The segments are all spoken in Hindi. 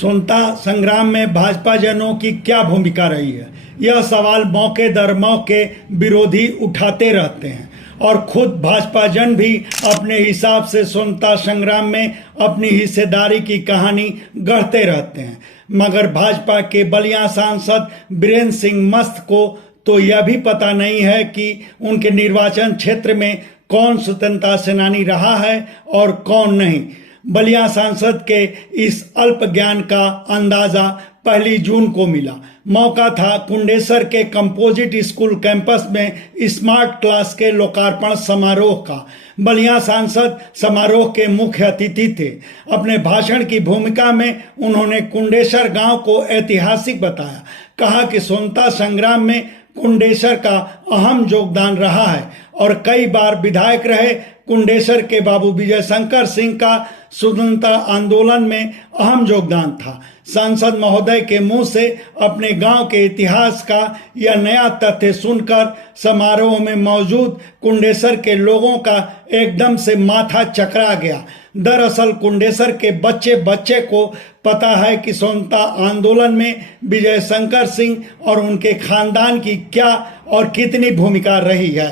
स्वतंत्रता संग्राम में भाजपा जनों की क्या भूमिका रही है, यह सवाल मौके दर मौके विरोधी उठाते रहते हैं और खुद भाजपा जन भी अपने हिसाब से स्वतंत्रता संग्राम में अपनी हिस्सेदारी की कहानी गढ़ते रहते हैं। मगर भाजपा के बलिया सांसद बीरेंद्र सिंह मस्त को तो यह भी पता नहीं है कि उनके निर्वाचन क्षेत्र में कौन स्वतंत्रता सेनानी रहा है और कौन नहीं। बलिया सांसद के इस अल्प ज्ञान का अंदाजा 1 जून को मिला। मौका था कुंडेसर के कंपोजिट स्कूल कैंपस में स्मार्ट क्लास के लोकार्पण समारोह का। बलिया सांसद समारोह के मुख्य अतिथि थे। अपने भाषण की भूमिका में उन्होंने कुंडेसर गांव को ऐतिहासिक बताया। कहा कि स्वतंत्रता संग्राम में कुंडेसर का अहम योगदान रहा है और कई बार विधायक रहे। कुंडेसर के बाबू विजय शंकर सिंह का स्वतंत्रता आंदोलन में अहम योगदान था। सांसद महोदय के मुंह से अपने गांव के इतिहास का यह नया तथ्य सुनकर समारोह में मौजूद कुंडेसर के लोगों का एकदम से माथा चकरा गया। दरअसल कुंडेसर के बच्चे बच्चे को पता है कि स्वतंत्रता आंदोलन में विजय शंकर सिंह और उनके खानदान की क्या और कितनी भूमिका रही है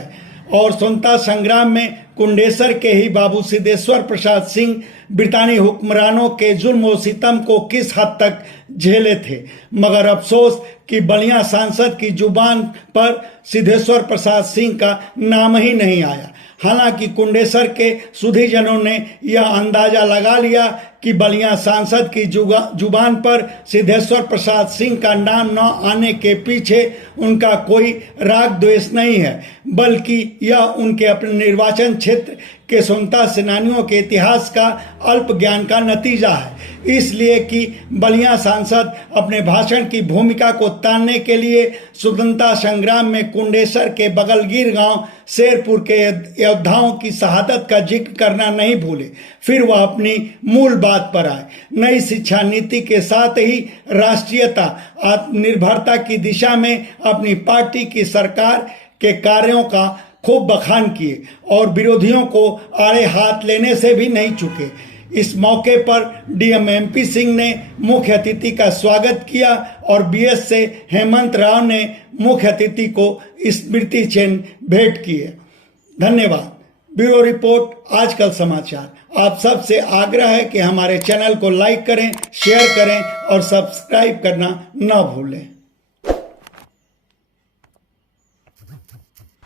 और स्वतंत्रता संग्राम में कुंडेसर के ही बाबू सिद्धेश्वर प्रसाद सिंह ब्रितानी हुक्मरानों के जुल्म और सितम को किस हद तक झेले थे। मगर अफसोस कि बलिया सांसद की जुबान पर सिद्धेश्वर प्रसाद सिंह का नाम ही नहीं आया। हालांकि कुंडेसर के सुधीजनों ने यह अंदाजा लगा लिया कि बलिया सांसद की जुबान पर सिद्धेश्वर प्रसाद सिंह का नाम न आने के पीछे उनका कोई राग द्वेष नहीं है, बल्कि यह उनके अपने निर्वाचन क्षेत्र के स्वतंत्रता सेनानियों के इतिहास का अल्प ज्ञान का नतीजा है। इसलिए कि बलिया सांसद अपने भाषण की भूमिका को तानने के लिए स्वतंत्रता संग्राम में कुंडेसर के बगलगीर गांव शेरपुर के योद्धाओं की शहादत का जिक्र करना नहीं भूले। फिर वह अपनी मूल बात पर आए। नई शिक्षा नीति के साथ ही राष्ट्रीयता आत्मनिर्भरता की दिशा में अपनी पार्टी की सरकार के कार्यों का खूब बखान किए और विरोधियों को आड़े हाथ लेने से भी नहीं चुके। इस मौके पर डीएम एमपी सिंह ने मुख्य अतिथि का स्वागत किया और बीएस से हेमंत राव ने मुख्य अतिथि को स्मृति चिन्ह भेंट किए। धन्यवाद। ब्यूरो रिपोर्ट आजकल समाचार। आप सबसे आग्रह है कि हमारे चैनल को लाइक करें, शेयर करें और सब्सक्राइब करना न भूलें।